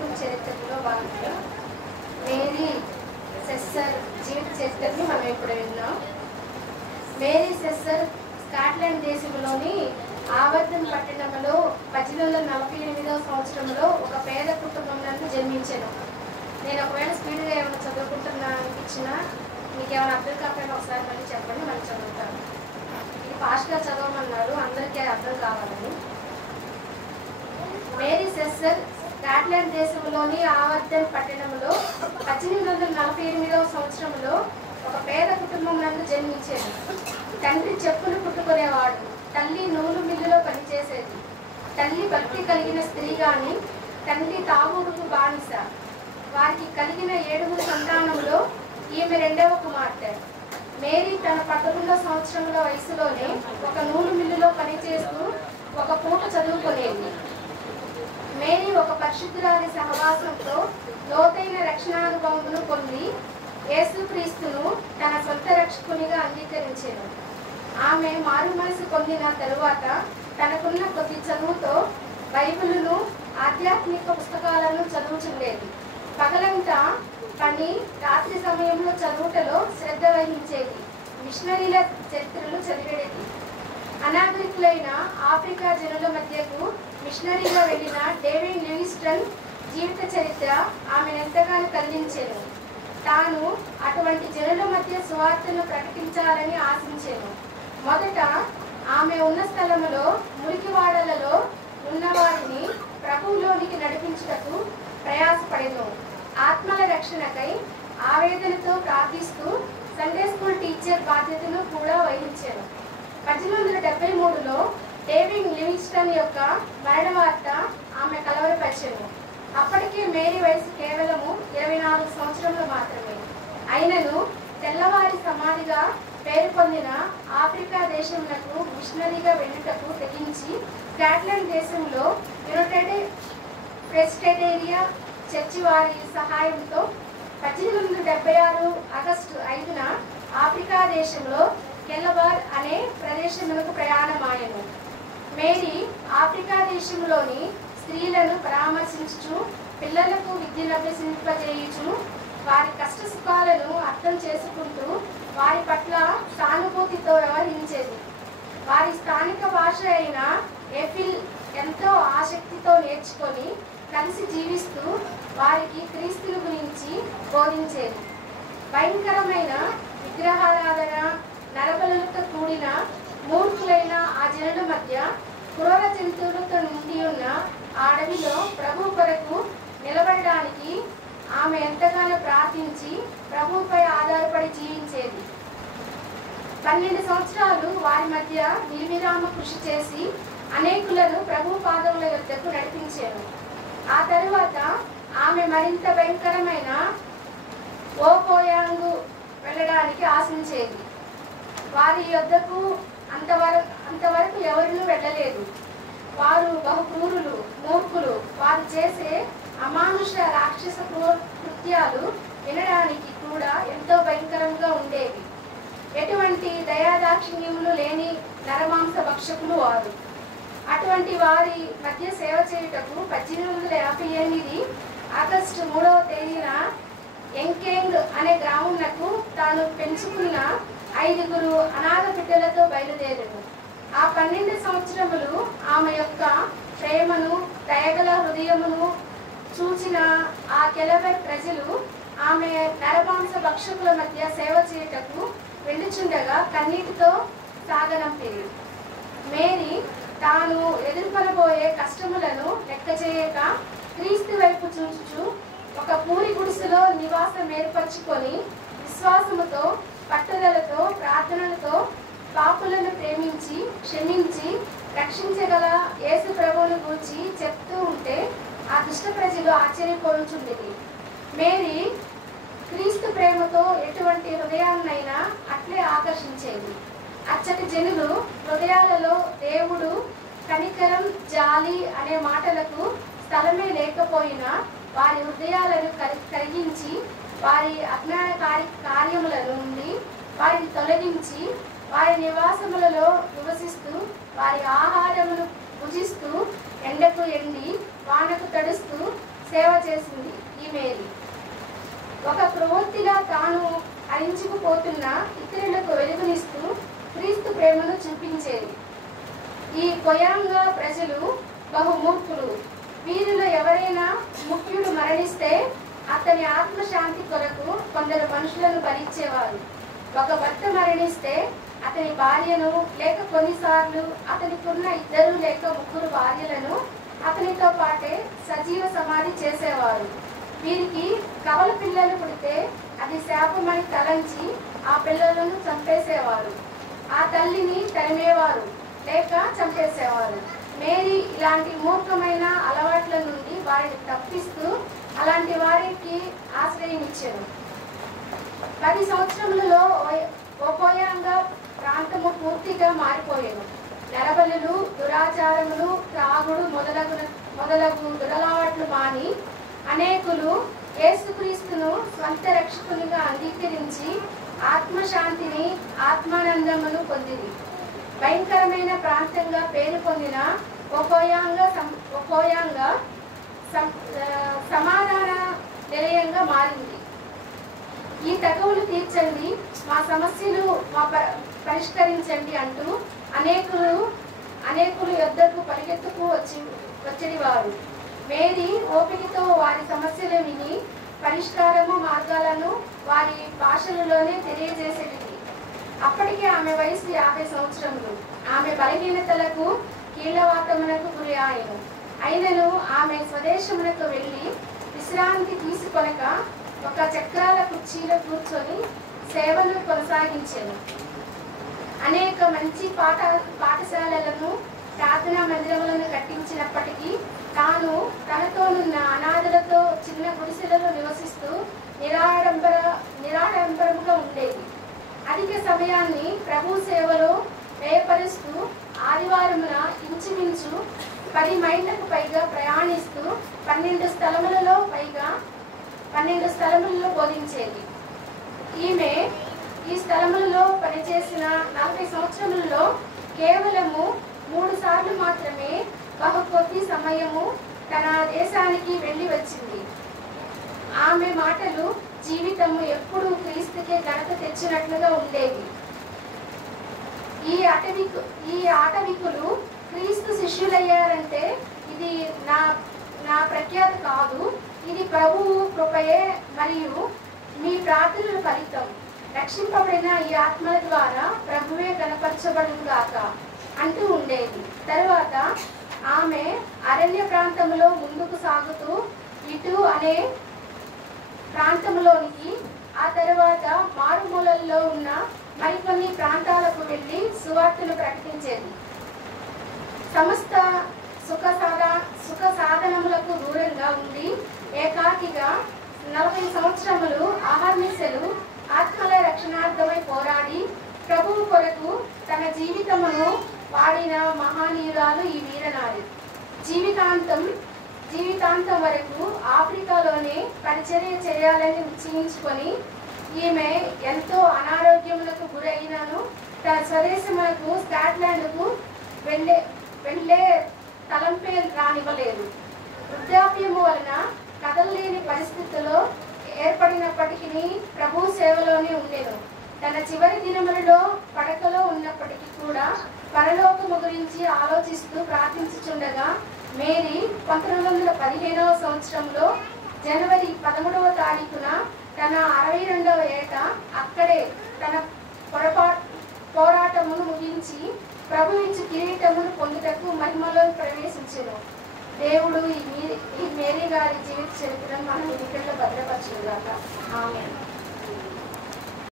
క్రైస్తవ చరిత్రలో భాగంగా మేరీ సెస్సర్ జీవిత చరిత్రని మనం ఇప్పుడు విన్నాం. మేరీ సెస్సర్ స్కాట్లాండ్ దేశంలోని ఆవర్ధన్ పట్టణంలో 1848వ సంవత్సరంలో ఒక పేద కుటుంబంలో జన్మించాను. నేను ఒకవేళ స్పీడ్గా ఏమైనా చదువుకుంటున్నా అనిపించినా మీకు ఏమైనా అర్థం కాకపోయినా ఒకసారి మళ్ళీ చెప్పండి, మళ్ళీ చదువుతాను. ఇది ఫాస్ట్గా చదవమన్నారు, అందరికీ అర్థం కావాలని. మేరీ సెస్సర్ స్కాట్లాండ్ దేశంలోని ఆవర్ధన్ పట్టణంలో 1848వ సంవత్సరంలో ఒక పేద కుటుంబం నందు జన్మించేది. తండ్రి చెప్పులు కుట్టుకునేవాడు, తల్లి నూలు మిల్లులో పనిచేసేది. తల్లి భక్తి కలిగిన స్త్రీ గాని తండ్రి తాగుడుకు బానిస. వారికి కలిగిన 7 సంతానంలో ఈమె 2వ కుమార్తె. మేరీ తన 11వ సంవత్సరంలో వయసులోనే ఒక నూలు మిల్లులో పనిచేస్తూ ఒక పూట చదువుకునేది. మేరీ ఒక పరిశుద్ధురాలి సహవాసంతో లోతైన రక్షణానుభవమును పొంది యేసుక్రీస్తును తన సొంత రక్షకునిగా అంగీకరించారు. ఆమె మారు మనసు పొందిన తరువాత తనకున్న కొద్ది చదువుతో బైబిలును ఆధ్యాత్మిక పుస్తకాలను చదువుచుండేది. పగలంతా పని, రాత్రి సమయంలో చదువుటలో శ్రద్ధ వహించేది. మిషనరీల చరిత్రలు చదివేది. అనాగరికులైన ఆఫ్రికా జనుల మధ్యకు మిషనరీగా వెళ్ళిన డేవిడ్ లివింగ్స్టన్ జీవిత చరిత్ర ఆమెను ఎంతగానో కలిగించాను. తాను అటువంటి జనుల మధ్య సువార్తను ప్రకటించాలని ఆశించాను. మొదట ఆమె ఉన్న స్థలములో మురికివాడలలో ఉన్నవారిని ప్రభువులోనికి నడిపించుటకు ప్రయాసపడెను. ఆత్మల రక్షణకై ఆవేదనతో ప్రార్థిస్తూ సండే స్కూల్ టీచర్ బాధ్యతను కూడా వహించాను. 1873లో డేవిడ్ లివింగ్స్టన్ యొక్క మరణ వార్త ఆమె కలవరపరిచెను. అప్పటికే మేరీ వయసు కేవలము 24 సంవత్సరములు మాత్రమే. అయినను తెల్లవారి సమాధిగా పేరు పొందిన ఆఫ్రికా దేశములకు మిషనరీగా వెళ్ళుటకు తెగించి స్కాట్లాండ్ దేశంలో యునైటెడ్ ప్రెస్బిటేరియన్ చర్చి వారి సహాయంతో 1876 ఆగస్టు 5న ఆఫ్రికా దేశంలో కెలబార్ అనే ప్రదేశమునకు ప్రయాణమాయెను. మేరీ ఆఫ్రికా దేశంలోని స్త్రీలను పరామర్శించుచు, పిల్లలకు విద్యను అభ్యసింపజేయుచు, వారి కష్ట సుఖాలను అర్థం చేసుకుంటూ వారి పట్ల సానుభూతితో వ్యవహరించేది. వారి స్థానిక భాష అయిన ఎఫిల్ ఎంతో ఆసక్తితో నేర్చుకొని కలిసి జీవిస్తూ వారికి క్రీస్తుని గురించి బోధించేది. భయంకరమైన విగ్రహారాధన, నరబలులతో కూడిన మూర్ఖులైన ఆ జనుల మధ్య క్రూర జంతువులతో నిండి ఉన్న ఆ అడవిలో ప్రభు కొరకు నిలబడడానికి ఆమె ఎంతగానో ప్రార్థించి ప్రభువుపై ఆధారపడి జీవించేది. 12 సంవత్సరాలు వారి మధ్య నిర్విరామ కృషి చేసి అనేకులను ప్రభు పాదముల యొద్దకు నడిపించారు. ఆ తరువాత ఆమె మరింత భయంకరమైన ఓపోయాంగు వెళ్ళడానికి ఆశించేది. వారి యొద్దకు అంతవరకు ఎవరినూ వెళ్ళలేదు. వారు బహు క్రూరులు, మూర్ఖులు. వారు చేసే అమానుష రాక్షస కృత్యాలు వినడానికి కూడా ఎంతో భయంకరంగా ఉండేవి. ఎటువంటి దయాదాక్షిణ్యములు లేని నరమాంస భక్షకులు వారు. అటువంటి వారి మధ్య సేవ చేయుటకు 1858 ఆగస్టు 3వ తేదీన ఎంకేంగ్ అనే గ్రామంకు తాను పెంచుకున్న 5 అనాథ బిడ్డలతో బయలుదేరారు. ఆ 12 సంవత్సరములు ఆమె యొక్క ప్రేమను, దయగల హృదయమును చూచిన ఆ కెలబర్ ప్రజలు ఆమె నరమాంస భక్షకుల మధ్య సేవ చేయుటకు వెళ్ళుచుండగా కన్నీటితో సాగనంపేది. మేరీ తాను ఎదుర్కొనబోయే కష్టములను లెక్క చేయక క్రీస్తు వైపు చూచుచు ఒక పూరి గుడిసెలో నివాసం ఏర్పరచుకొని విశ్వాసముతో, పట్టుదలతో, ప్రార్థనలతో పాపులను ప్రేమించి, క్షమించి, రక్షించగల యేసు ప్రభువును గూర్చి చెప్తూ ఉంటే ఆ దుష్ట ప్రజలు ఆశ్చర్యపోచుండేది. మేరీ క్రీస్తు ప్రేమతో ఎటువంటి హృదయాన్నైనా అట్లే ఆకర్షించేది. అచ్చటి జనులు హృదయాలలో దేవుడు, కనికరం, జాలి అనే మాటలకు స్థలమే లేకపోయినా వారి హృదయాలను కరిగించి వారి అజ్ఞాన కార్యముల నుండి వారిని తొలగించి వారి నివాసములలో నివసిస్తూ వారి ఆహారమును భుజిస్తూ ఎండకు ఎండి వానకు తడుస్తూ సేవ చేసింది ఈ మేరీ. ఒక ప్రవృత్తిలా తాను హరించుకుపోతున్న ఇతరులకు వెలుగునిస్తూ క్రీస్తు ప్రేమను చూపించేది. ఈ కొయాంగ ప్రజలు బహుమూర్ఖులు. వీరిలో ఎవరైనా ముఖ్యుడు మరణిస్తే అతని ఆత్మశాంతి కొరకు కొందరు మనుషులను భరించేవారు. ఒక భర్త మరణిస్తే అతని భార్యను లేక కొన్నిసార్లు అతనికున్న 2 లేక 3 భార్యలను అతనితో పాటే సజీవ సమాధి చేసేవారు. వీరికి కవల పిల్లలు పుడితే అది శాపమని తలంచి ఆ పిల్లలను చంపేసేవారు. ఆ తల్లిని తరిమేవారు లేక చంపేసేవారు. మేరీ ఇలాంటి మూర్ఖమైన అలవాట్ల నుండి వారిని తప్పిస్తూ అలాంటి వారికి ఆశ్రయం ఇచ్చారు. 10 సంవత్సరములలో ఒకోయాంగ ప్రాంతము పూర్తిగా మారిపోయాను. నరబలులు, దురాచారములు, త్రాగుడు మొదలగు దురలవాట్లు మాని అనేకులు యేసుక్రీస్తును స్వంత రక్షకునిగా అంగీకరించి ఆత్మశాంతిని, ఆత్మానందమును పొందింది. భయంకరమైన ప్రాంతంగా పేరు పొందిన ఒకోయాంగ సమాధాన నిలయంగా మారింది. ఈ తగవులు తీర్చండి, మా సమస్యలు పరిష్కరించండి అంటూ అనేకులు యొద్దకు పరిగెత్తుకు వచ్చేది వారు. మేరీ ఓపికతో వారి సమస్యలు విని పరిష్కారము మార్గాలను వారి భాషలలోనే తెలియజేసేది. అప్పటికే ఆమె వయసు 50 సంవత్సరములు. ఆమె బలహీనతలకు కీళ్ళవాతమునకు గురి అయినను ఆమె స్వదేశమునకు వెళ్ళి విశ్రాంతి తీసుకొనక ఒక చక్రాల కుర్చీలో కూర్చొని సేవను కొనసాగించాను. అనేక మంచి పాఠశాలలను, ప్రార్థనా మందిరములను కట్టించినప్పటికీ తాను తనతోనున్న అనాథలతో చిన్న గుడిసెలలో నివసిస్తూ నిరాడంబరముగా ఉండేది. అధిక సమయాన్ని ప్రభు సేవలో వ్యయపరుస్తూ ఆదివారమున ఇంచుమించు 10 మైళ్ళకు పైగా ప్రయాణిస్తూ 12 స్థలములలో బోధించేది. ఈమె ఈ స్థలములలో పనిచేసిన 40 సంవత్సరములలో కేవలము 3 సార్లు మాత్రమే బహు కొద్ది సమయము తన దేశానికి వెళ్ళి వచ్చింది. ఆమె మాటలు, జీవితము ఎప్పుడూ క్రీస్తుకే ఘనత తెచ్చినట్లుగా ఉండేవి. ఈ ఆటవికులు క్రీస్తు శిష్యులయ్యారంటే ఇది నా ప్రఖ్యాతి కాదు, ఇది ప్రభువు కృపయే మరియు మీ ప్రార్థనల ఫలితం. రక్షింపబడిన ఈ ఆత్మల ద్వారా ప్రభువే కనపరచబడుగాక అంటూ ఉండేది. తరువాత ఆమె అరణ్య ప్రాంతంలో ముందుకు సాగుతూ ఇటు అనే ప్రాంతంలోనికి, ఆ తర్వాత మారుమూలల్లో ఉన్న మరికొన్ని ప్రాంతాలకు వెళ్ళి సువార్తను ప్రకటించేది. సమస్త సుఖ సాధనములకు దూరంగా ఉండి ఏకాకిగా 40 సంవత్సరములు అహర్నిశలు ఆత్మల రక్షణార్థమై పోరాడి ప్రభువు కొరకు తన జీవితమును వాడిన మహానీయురాలు ఈ వీరనారి. జీవితాంతం వరకు ఆఫ్రికాలోనే పరిచర్య చేయాలని నిశ్చయించుకొని ఈమె ఎంతో అనారోగ్యములకు గురైనను తన స్వదేశమునకు స్కాట్లాండ్కు వెళ్ళే తలంపే రానివ్వలేదు. వృద్ధాప్యము వలన కదలలేని పరిస్థితుల్లో ఏర్పడినప్పటికీ ప్రభు సేవలోనే ఉండేను. తన చివరి దినములలో పడకలో ఉన్నప్పటికీ కూడా పరలోకము గురించి ఆలోచిస్తూ ప్రార్థించుచుండగా మేరీ 1915వ సంవత్సరంలో జనవరి 13వ తారీఖున తన 62వ ఏట అక్కడే తన పోరాటమును ముగించి ప్రభువించి కిరీటమును పొందుటకు మహిమలో ప్రవేశించెను. దేవుడు ఈ మేరీ గారి జీవిత చరిత్రను మన నికట్లో భద్రపరచుగాక. ఆమేన్.